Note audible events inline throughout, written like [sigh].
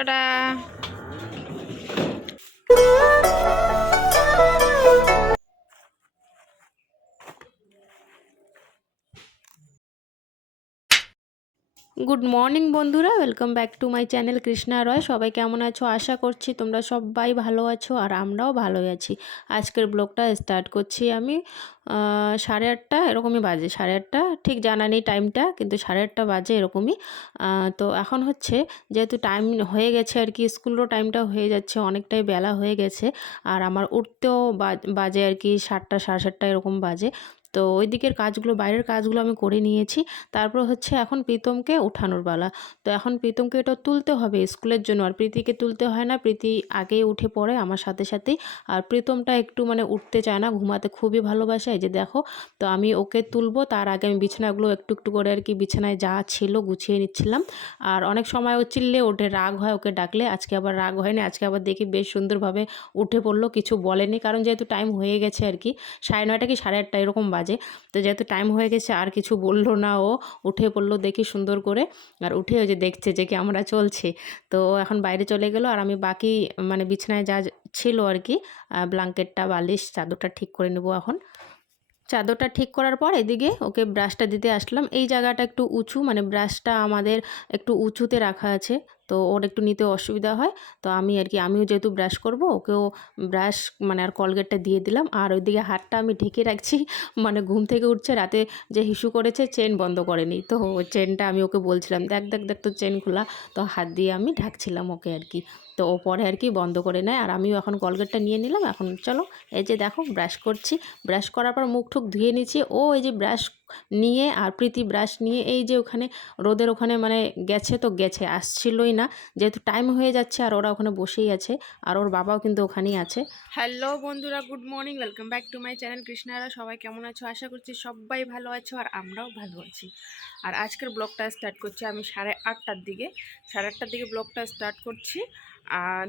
Tata. Good morning বন্ধুরা। Welcome back to my channel Krishna Roy সবাই কেমন আছো? আশা করছি তোমরা সবাই ভালো আছো আর আমরাও ভালোই আছি। আজকের ব্লগটা স্টার্ট করছি আমি। সাড়ে আটটা এরকমই বাজে, সাড়ে আটটা ঠিক জানা নেই টাইমটা কিন্তু সাড়ে আটটা বাজে এরকমই। তো এখন হচ্ছে যেহেতু টাইম হয়ে গেছে আর কি, স্কুলেরও টাইমটা হয়ে যাচ্ছে, অনেকটাই বেলা হয়ে গেছে, আর আমার উঠতেও বাজে আর কি সাতটা, সাড়ে সাতটা এরকম বাজে। তো ওই দিকের কাজগুলো, বাইরের কাজগুলো আমি করে নিয়েছি। তারপর হচ্ছে এখন প্রীতমকে উঠানোর বেলা তো এখন প্রীতমকে এটা তুলতে হবে স্কুলের জন্য। আর প্রীতিকে তুলতে হয় না, প্রীতি আগেই উঠে পড়ে আমার সাথে সাথেই। আর প্রীতমটা একটু মানে উঠতে চায় না, ঘুমাতে খুবই ভালোবাসে যে দেখো, তো আমি ওকে তুলবো। তার আগে আমি বিছানাগুলো একটু একটু করে আর কি বিছানায় যা ছিল গুছিয়ে নিচ্ছিলাম। আর অনেক সময় ও চিল্লে, ওঠে, রাগ হয় ওকে ডাকলে। আজকে আবার রাগ হয়নি। আজকে আবার দেখি বেশ সুন্দরভাবে উঠে পড়ল। কিছু বলেনি। কারণ যেহেতু টাইম হয়ে গেছে আর কি, সাড়ে নয়টা কি সাড়ে আটটা এরকম বাজে। তো যেহেতু টাইম হয়ে গেছে, আর কিছু বলল না ও। উঠে পড়ল দেখি সুন্দর করে। আর উঠে যে দেখছে যে কি আমরা চলছে। তো এখন বাইরে চলে গেলো। আর আমি বাকি মানে বিছানায় যা ছিল আর কি ব্ল্যাঙ্কেটটা বালিশ, চাদরটা ঠিক করে নেব এখন। চাদরটা ঠিক করার পর এদিকে ওকে ব্রাশটা দিতে আসলাম। এই জায়গাটা একটু উঁচু মানে ব্রাশটা আমাদের একটু উঁচুতে রাখা আছে, তো ওর একটু নিতে অসুবিধা হয়। তো আমি আর কি, আমিও যেহেতু ব্রাশ করব, ওকেও ব্রাশ মানে আর কলগেটটা দিয়ে দিলাম। আর ওইদিকে হাতটা আমি ঢেকে রাখছি মানে ঘুম থেকে উঠছে, রাতে যে হিসু করেছে চেন বন্ধ করেনি। তো চেনটা আমি ওকে বলছিলাম, দেখ দেখ দেখ তো চেন খোলা। তো হাত দিয়ে আমি ঢাকছিলাম ওকে আর কি। তো ও পরে আর কি বন্ধ করে নেয়। আর আমিও এখন কলগেটটা নিয়ে নিলাম। এখন চলো, এই যে দেখো ব্রাশ করছি। ব্রাশ করার পর মুখ টুক ধুয়ে নিচ্ছি। ও এই যে ব্রাশ নিয়ে আর প্রীতি ব্রাশ নিয়ে এই যে ওখানে, রোদের ওখানে মানে গেছে তো গেছে, আসছিলই না। যেহেতু টাইম হয়ে যাচ্ছে আর ওরা ওখানে বসেই আছে, আর ওর বাবাও কিন্তু ওখানেই আছে। হ্যালো বন্ধুরা good morning welcome back to my channel কৃষ্ণারা সবাই কেমন আছো? আশা করছি সবাই ভালো আছো আর আমরাও ভালো আছি। আর আজকের ব্লগটা স্টার্ট করছি আমি সাড়ে আটটার দিকে। সাড়ে আটটার দিকে ব্লগটা স্টার্ট করছি।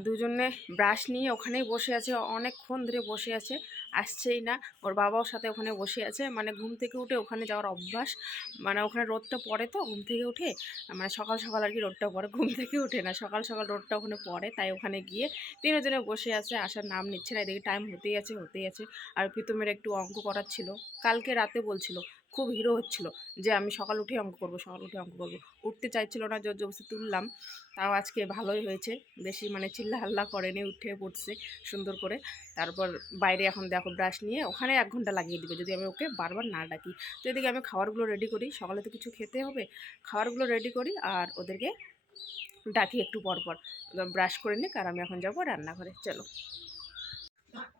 দুজনে ব্রাশ নিয়ে ওখানেই বসে আছে, অনেকক্ষণ ধরে বসে আছে, আসছেই না। ওর বাবাও সাথে ওখানে বসে আছে মানে ঘুম থেকে উঠে ওখানে যাওয়ার অভ্যাস। মানে ওখানে রোদটা পড়ে তো ঘুম থেকে উঠে মানে সকাল সকাল আর কি রোদটা পড়ে, ঘুম থেকে উঠে না, সকাল সকাল রোদটা ওখানে পড়ে, তাই ওখানে গিয়ে তিনজনে বসে আছে, আসার নাম নিচ্ছে না, এদিকে টাইম হতেই আছে হতেই আছে। আর প্রীতমের একটু অঙ্ক করার ছিল, কালকে রাতে বলছিল খুব হিরো হচ্ছিল যে আমি সকাল উঠে অঙ্ক করব, সকাল উঠে অঙ্ক করব। উঠতে চাইছিল না জোর জবসে তুললাম, তাও আজকে ভালোই হয়েছে। বেশি মানে চিল্লা হাল্লা করেনি, উঠে পড়ছে সুন্দর করে। তারপর বাইরে এখন দেখো ব্রাশ নিয়ে ওখানে এক ঘণ্টা লাগিয়ে দিবে, যদি আমি ওকে বারবার না ডাকি। তো এদিকে আমি খাবারগুলো রেডি করি, সকালে তো কিছু খেতে হবে। খাবারগুলো রেডি করি আর ওদেরকে ডাকি একটু পর পর ব্রাশ করে নিক আর আমি এখন যাব রান্নাঘরে। চলো।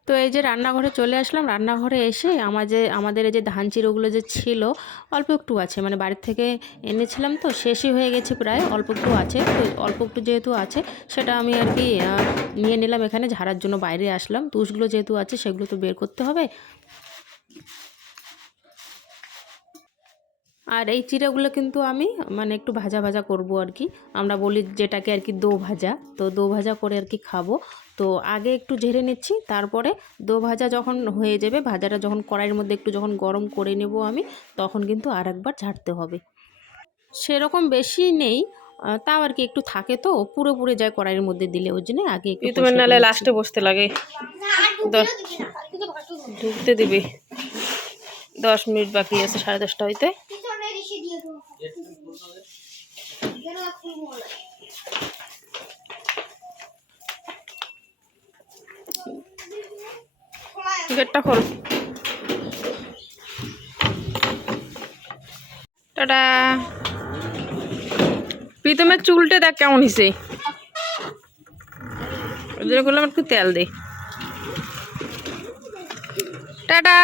তো এই যে রান্নাঘরে চলে আসলাম। রান্নাঘরে এসে আমার যে, আমাদের এই যে ধান চিরোগুলো যে ছিল, অল্প একটু আছে। মানে বাড়ির থেকে এনেছিলাম তো, শেষই হয়ে গেছে প্রায়, অল্প একটু আছে। তো অল্প একটু যেহেতু আছে, সেটা আমি আর কি নিয়ে নিলাম এখানে, ঝাড়ার জন্য বাইরে আসলাম। তুষগুলো যেহেতু আছে, সেগুলো তো বের করতে হবে। আর এই চিড়াগুলো কিন্তু আমি মানে একটু ভাজা ভাজা করব আর কি। আমরা বলি যেটাকে আর কি দো ভাজা। তো দো ভাজা করে আর কি খাব। তো আগে একটু ঝেড়ে নিচ্ছি তারপরে দো ভাজা যখন হয়ে যাবে ভাজাটা যখন কড়াইয়ের মধ্যে একটু যখন গরম করে নেব আমি তখন কিন্তু আর একবার ঝাড়তে হবে। সেরকম বেশি নেই তাও আর কি একটু থাকে তো পুরো পুড়ে যায় কড়াইয়ের মধ্যে দিলে ওই জন্য আগে একটু তুমি পরিষ্কার নালে লাস্টে বসতে লাগে। ঢুকতে দিবি। দশ মিনিট বাকি আছে সাড়ে দশটা হইতে। গেটটা খোল। টাটা। প্রীতমের চুলটা দেখ কেমন হিসে করলাম একটু তেল দে। টাটা।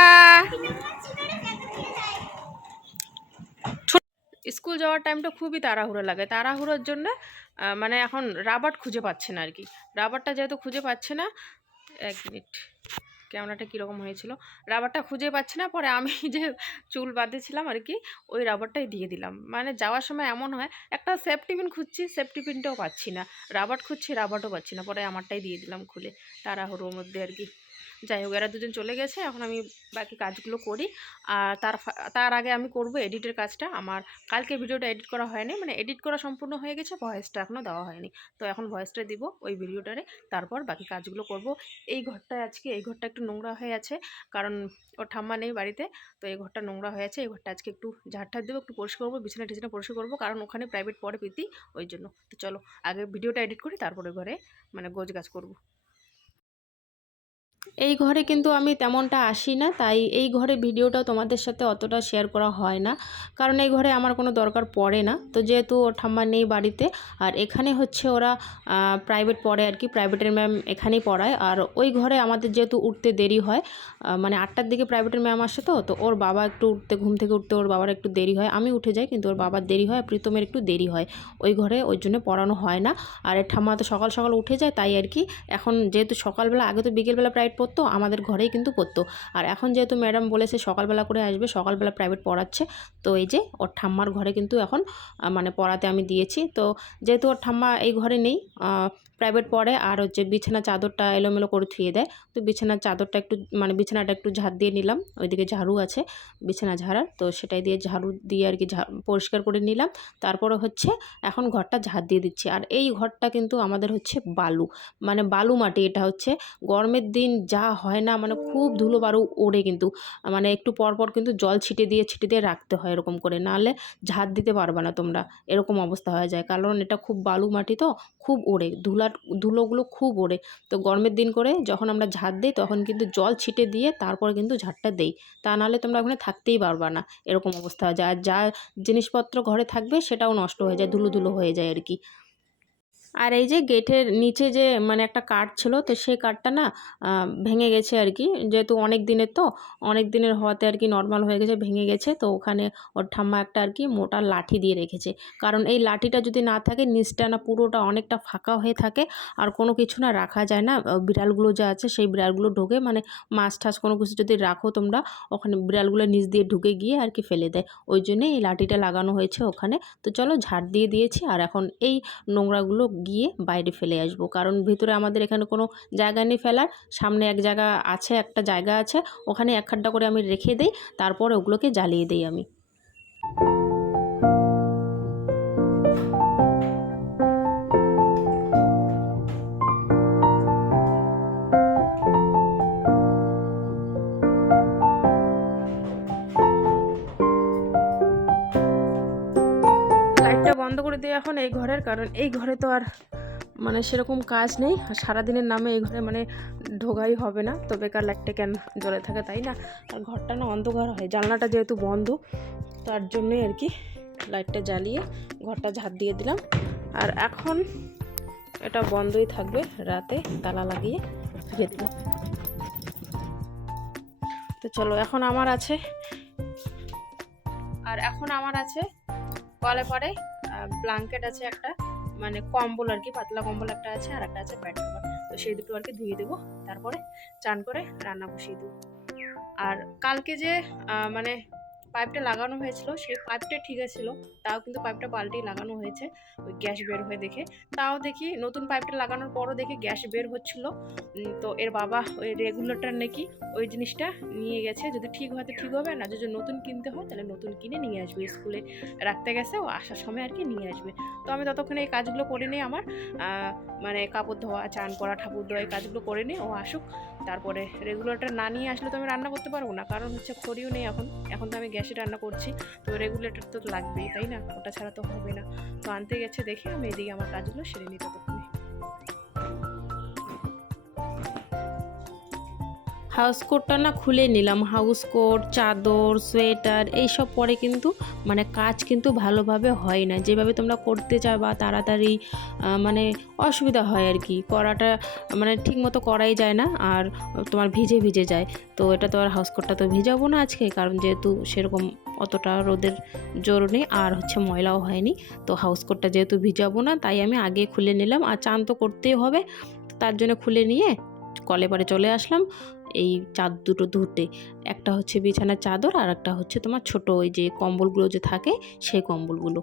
স্কুল যাওয়ার টাইমটা খুবই তাড়াহুড়ো লাগে। তাড়াহুড়োর জন্য মানে এখন রাবার খুঁজে পাচ্ছে না আর কি। রাবারটা যেহেতু খুঁজে পাচ্ছে না, এক মিনিট। ক্যামেরাটা কীরকম হয়েছিল। রাবারটা খুঁজে পাচ্ছি না, পরে আমি [laughs] যে চুল বাঁধেছিলাম আর কি, ওই রাবারটাই দিয়ে দিলাম। মানে যাওয়ার সময় এমন হয়, একটা সেফটি পিন খুঁজছি সেফটি পিনটাও পাচ্ছি না। রাবার খুঁজছি রাবারটাও পাচ্ছি না, পরে আমারটাই দিয়ে দিলাম খুলে। তাড়াহুড়োর মধ্যে আর কি। যাই হোক, এরা দুজন চলে গেছে। এখন আমি বাকি কাজগুলো করি। আর তার তার আগে আমি করব এডিটের কাজটা। আমার কালকে ভিডিওটা এডিট করা হয়নি। মানে এডিট করা সম্পূর্ণ হয়ে গেছে, ভয়েসটা এখনও দেওয়া হয়নি। তো এখন ভয়েসটা দিব ওই ভিডিওটারে। তারপর বাকি কাজগুলো করব। এই ঘরটায় আজকে, এই ঘরটা একটু নোংরা হয়ে আছে। কারণ ওর ঠাম্মা নেই বাড়িতে। তো এই ঘরটা নোংরা হয়ে আছে। এই ঘরটা আজকে একটু ঝাড় দেবো, একটু পরিষ্কার করব, বিছানা টিছানা পরিষ্কার করব। কারণ ওখানে প্রাইভেট পড়ে প্রীতি, ওই জন্য। তো চলো, আগে ভিডিওটা এডিট করি, তারপরে ঘরে মানে গোজ গাছ করব। এই ঘরে কিন্তু আমি তেমনটা আসি না, তাই এই ঘরে ভিডিওটাও তোমাদের সাথে অতটা শেয়ার করা হয় না। কারণ এই ঘরে আমার কোনো দরকার পড়ে না। তো যেহেতু ওর ঠাম্মা নেই বাড়িতে, আর এখানে হচ্ছে ওরা প্রাইভেট পড়ে আর কি প্রাইভেটের ম্যাম এখানেই পড়ায়। আর ওই ঘরে আমাদের যেহেতু উঠতে দেরি হয় মানে আটটার দিকে প্রাইভেটের ম্যাম আসে তো তো ওর বাবা একটু উঠতে, ঘুম থেকে উঠতে ওর বাবার একটু দেরি হয়। আমি উঠে যাই, কিন্তু ওর বাবার দেরি হয়, প্রীতমের একটু দেরি হয়। ওই ঘরে ওই জন্য পড়ানো হয় না। আর এর ঠাম্মা তো সকাল সকাল উঠে যায়, তাই আর কি। এখন যেহেতু সকালবেলা, আগে তো বিকেলবেলা প্রাইভেট পড়তো, আমাদের ঘরেই কিন্তু পড়তো। আর এখন যেহেতু ম্যাডাম বলেছে সকালবেলা করে আসবে, সকালবেলা প্রাইভেট পড়াচ্ছে, তো এই যে ওর ঠাম্মার ঘরে কিন্তু এখন মানে পড়াতে আমি দিয়েছি। তো যেহেতু ওর ঠাম্মা এই ঘরে নেই প্রাইভেট পড়ে, আর হচ্ছে বিছানা চাদরটা এলোমেলো করে থুয়ে দেয়, তো বিছানার চাদরটা একটু মানে বিছানাটা একটু ঝাড় দিয়ে নিলাম, ওইদিকে ঝাড়ু আছে, বিছানা ঝাড়ার, তো সেটাই দিয়ে ঝাড়ু দিয়ে আর কি পরিষ্কার করে নিলাম। তারপরে হচ্ছে এখন ঘরটা ঝাড় দিয়ে দিচ্ছি। আর এই ঘরটা কিন্তু আমাদের হচ্ছে বালু মানে বালু মাটি, এটা হচ্ছে গরমের দিন যা হয় না মানে খুব ধুলো বালু ওড়ে কিন্তু। মানে একটু পর পর কিন্তু জল ছিটে দিয়ে ছিটে দিয়ে রাখতে হয় এরকম করে। নাহলে ঝাড় দিতে পারবে না তোমরা। এরকম অবস্থা হয়ে যায়। কারণ এটা খুব বালু মাটি তো, খুব ওড়ে। ধুলার ধুলোগুলো খুব ওড়ে। তো গরমের দিন করে যখন আমরা ঝাড় দিই তখন কিন্তু জল ছিটে দিয়ে তারপরে কিন্তু ঝাড়টা দেই। তা নাহলে তোমরা ওখানে থাকতেই পারবা না। এরকম অবস্থা হয়ে যায়। আর যা জিনিসপত্র ঘরে থাকবে সেটাও নষ্ট হয়ে যায়, ধুলো ধুলো হয়ে যায় আর কি। আর এই যে গেটের নিচে যে মানে একটা কাঠ ছিল, তো সেই কাঠটা না ভেঙে গেছে আর কি যেহেতু অনেক দিনের তো, অনেক দিনের হওয়াতে আর কি নর্মাল হয়ে গেছে, ভেঙে গেছে। তো ওখানে ওর ঠাম্মা একটা আর কি মোটা লাঠি দিয়ে রেখেছে। কারণ এই লাঠিটা যদি না থাকে, নিচটা না পুরোটা অনেকটা ফাঁকা হয়ে থাকে। আর কোনো কিছু না রাখা যায় না। বিড়ালগুলো যা আছে, সেই বিড়ালগুলো ঢোকে। মানে মাছ টাছ কোনো কিছু যদি রাখো তোমরা, ওখানে বিড়ালগুলো নিচ দিয়ে ঢুকে গিয়ে আর কি ফেলে দেয়। ওই জন্যে এই লাঠিটা লাগানো হয়েছে ওখানে। তো চলো ঝাড় দিয়ে দিয়েছি। আর এখন এই নোংরাগুলো গিয়ে বাইরে ফেলে আসব। কারণ ভিতরে আমাদের এখানে কোনো জায়গা নেই ফেলার। সামনে এক জায়গা আছে, একটা জায়গা আছে। ওখানে এক খাড্ডা করে আমি রেখে দিই, তারপর ওগুলোকে জ্বালিয়ে দিই আমি। এখন এই ঘরের কারণ। এই ঘরে তো আর মানে সেরকম কাজ নেই। আর সারাদিনের নামে এই ঘরে মানে ঢোকাই হবে না। তো বেকার লাইটটা কেন জ্বলে থাকে, তাই না? আর ঘরটা না অন্ধকার হয়। জানলাটা যেহেতু বন্ধ, তার জন্যই আর কি লাইটটা জ্বালিয়ে ঘরটা ঝাঁট দিয়ে দিলাম। আর এখন এটা বন্ধই থাকবে রাতে, তালা লাগিয়ে ফিরে দিলাম। তো চলো, এখন আমার আছে। আর এখন আমার আছে, কলে পরে ব্ল্যাঙ্কেট আছে একটা মানে কম্বল আর কি, পাতলা কম্বল একটা আছে আর একটা আছে ব্যাড কভার তো সেই দুটো আর কি ধুয়ে দেবো, তারপরে চান করে রান্না বসিয়ে দেবো। আর কালকে যে মানে পাইপটা লাগানো হয়েছিল, সেই পাইপটা ঠিক ছিল, তাও কিন্তু পাইপটা পাল্টেই লাগানো হয়েছে, ওই গ্যাস বের হয়ে দেখে। তাও দেখি নতুন পাইপটা লাগানোর পরও দেখি গ্যাস বের হচ্ছিল তো এর বাবা ওই রেগুলেটর নাকি ওই জিনিসটা নিয়ে গেছে, যদি ঠিক হয় তো ঠিক হবে না যদি নতুন কিনতে হয় তাহলে নতুন কিনে নিয়ে আসবে, স্কুলে রাখতে গেছে, ও আসার সময় আর কি নিয়ে আসবে। তো আমি ততক্ষণে এই কাজগুলো করে নিই আমার মানে কাপড় ধোয়া, চান করা, ঠাকুর ধোয়া এই কাজগুলো করে নিই ও আসুক। তারপরে রেগুলেটর না নিয়ে আসলে তো আমি রান্না করতে পারব না, কারণ হচ্ছে খড়িও নেই এখন এখন তো আমি গ্যাসে রান্না করছি, তো রেগুলেটর তো লাগবেই, তাই না? ওটা ছাড়া তো হবে না। তো আনতে গেছে দেখে আমি এদিকে আমার কাজগুলো সেরে নিই ততক্ষণে। হাউস কোটটা না খুলে নিলাম। হাউস কোট চাদর সোয়েটার এইসব পরে কিন্তু মানে কাজ কিন্তু ভালোভাবে হয় না। যেভাবে তোমরা করতে চাও বা তাড়াতাড়ি মানে অসুবিধা হয় আর কি। করাটা মানে ঠিক মতো করাই যায় না আর তোমার ভিজে ভিজে যায়। তো এটা তো আর হাউস কোটটা তো ভিজাবো না আজকে কারণ যেহেতু সেরকম অতটা রোদের জোর নেই আর হচ্ছে ময়লাও হয়নি। তো হাউস কোটটা যেহেতু ভিজাবো না তাই আমি আগে খুলে নিলাম। আর চান তো করতেই হবে। তার জন্য খুলে নিয়ে কলে পরে চলে আসলাম, এই চাদ দুটো ধুতে একটা হচ্ছে বিছানার চাদর আর একটা হচ্ছে তোমার ছোট ওই যে কম্বলগুলো যে থাকে, সেই কম্বলগুলো।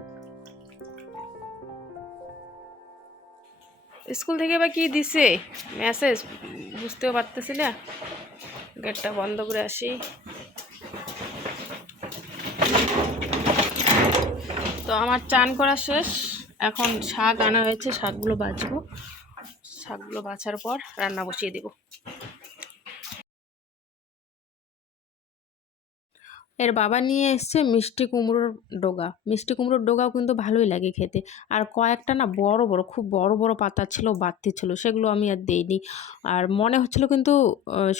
স্কুল থেকে বা কি দিছে? মেসেজ? বুঝতেও পারতেছি না। গেটটা বন্ধ করে আসি। তো আমার চান করা শেষ। এখন শাক আনা হয়েছে, শাকগুলো বাছবো শাকগুলো বাছার পর রান্না বসিয়ে দেবো। এর বাবা নিয়ে এসছে মিষ্টি কুমড়োর ডোগা। মিষ্টি কুমড়োর ডোগাও কিন্তু ভালোই লাগে খেতে। আর কয়েকটা না বড় বড়, খুব বড় বড় পাতা ছিল, বাড়তি ছিল, সেগুলো আমি আর দেইনি। আর মনে হচ্ছিল কিন্তু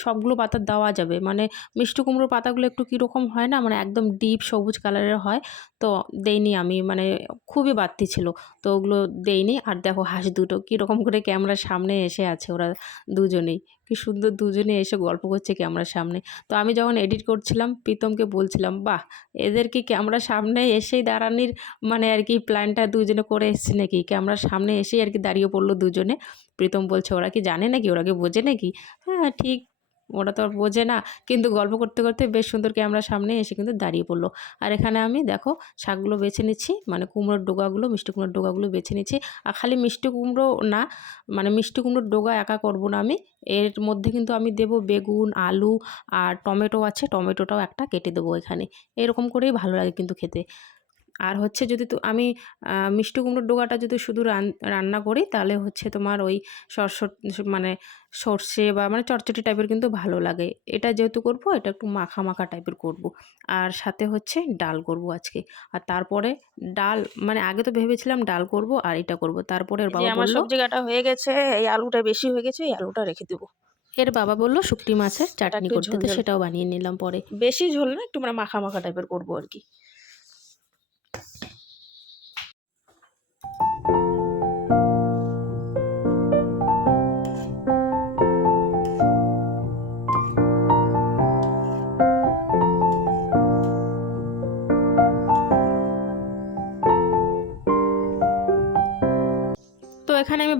সবগুলো পাতা দেওয়া যাবে। মানে মিষ্টি কুমড়োর পাতাগুলো একটু কীরকম হয় না মানে একদম ডিপ সবুজ কালারের হয়, তো দেইনি আমি মানে খুবই বাড়তি ছিল, তো ওগুলো দেইনি। আর দেখো হাঁস দুটো, কীরকম করে ক্যামেরার সামনে এসে আছে ওরা দুজনেই। কি সুন্দর দুজনে এসে গল্প করছে ক্যামেরার সামনে। তো আমি যখন এডিট করছিলাম, প্রীতমকে বলছিলাম, বাহ, এদেরকে ক্যামেরার সামনে এসেই দাঁড়ানির মানে আর কি প্ল্যানটা দুজনে করে এসছে নাকি? ক্যামেরার সামনে এসেই আর কি দাঁড়িয়ে পড়ল দুজনে। প্রীতম বলছে, ওরা কি জানে নাকি? ওরা কি বোঝে নাকি? হ্যাঁ ঠিক ওরা তো আর বোঝে না। কিন্তু গল্প করতে করতে বেশ সুন্দর ক্যামেরার সামনে এসে কিন্তু দাঁড়িয়ে পড়ল। আর এখানে আমি দেখো শাকগুলো বেছে নিচ্ছি মানে কুমড়োর ডোগাগুলো, মিষ্টি কুমড়োর ডোগাগুলো বেছে নিচ্ছি। আর খালি মিষ্টি কুমড়ো না মানে মিষ্টি কুমড়োর ডোগা একা করব না আমি। এর মধ্যে কিন্তু আমি দেব বেগুন, আলু আর টমেটো আছে, টমেটোটাও একটা কেটে দেবো এখানে। এরকম করেই ভালো লাগে কিন্তু খেতে। আর হচ্ছে যদি তো আমি আহ, মিষ্টি কুমড়োর ডোগাটা যদি শুধু রান্না করি তাহলে হচ্ছে তোমার ওই সরষ মানে সর্ষে বা মানে চটচটি টাইপের কিন্তু ভালো লাগে। এটা যেহেতু করব এটা একটু মাখা মাখা টাইপের করব। আর সাথে হচ্ছে ডাল করব আজকে। আর তারপরে ডাল মানে আগে তো ভেবেছিলাম ডাল করব আর এটা করব। তারপরে আমার সবজি কাটা হয়ে গেছে এই আলুটা বেশি হয়ে গেছে এই আলুটা রেখে দেবো। এর বাবা বলল শুকটি মাছের চাটনি করতে। সেটাও বানিয়ে নিলাম পরে। বেশি ঝোল না একটু মানে মাখা মাখা টাইপের করব আর কি।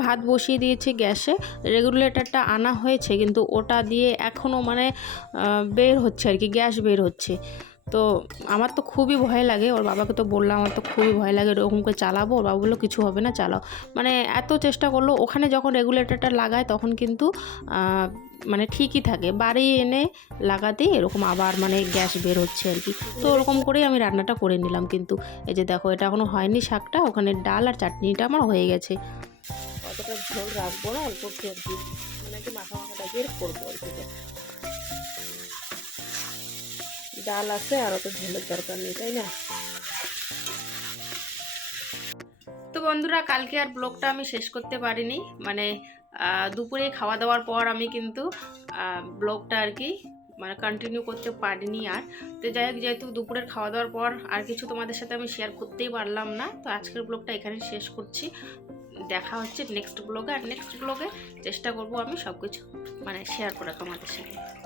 ভাত বসিয়ে দিয়েছি গ্যাসে। রেগুলেটরটা আনা হয়েছে, কিন্তু ওটা দিয়ে এখনও মানে বের হচ্ছে আর কি, গ্যাস বের হচ্ছে। তো আমার তো খুবই ভয় লাগে, ওর বাবাকে তো বললাম, আমার তো খুবই ভয় লাগে এরকম করে চালাবো? ওর বাবা বলল, কিছু হবে না, চালাও। মানে এত চেষ্টা করল, ওখানে যখন রেগুলেটরটা লাগায় তখন কিন্তু মানে ঠিকই থাকে। বাড়ি এনে লাগাতেই এরকম আবার মানে গ্যাস বের হচ্ছে আর কি। তো ওরকম করেই আমি রান্নাটা করে নিলাম কিন্তু। এই যে দেখো, এটা এখনও হয়নি শাকটা, ওখানে ডাল আর চাটনিটা আমার হয়ে গেছে। অতটা ঝোল রাখব না, অল্প একটু মানে একটু মাখা মাখা টাইপের করব আর কি। ডাল আছে, আর অত ঝোলের দরকার নেই, তাই না? তো বন্ধুরা, কালকে আর ব্লগটা আমি শেষ করতে পারিনি মানে দুপুরে খাওয়া দাওয়ার পর আমি কিন্তু ব্লগটা আর কি মানে কন্টিনিউ করতে পারিনি আর। তো যাই হোক, যেহেতু দুপুরের খাওয়া দাওয়ার পর আর কিছু তোমাদের সাথে আমি শেয়ার করতেই পারলাম না, তো আজকের ব্লগটা এখানে শেষ করছি। দেখা হচ্ছে নেক্সট ব্লগে আর নেক্সট ব্লগে চেষ্টা করব আমি সব কিছু মানে শেয়ার করা তোমাদের সাথে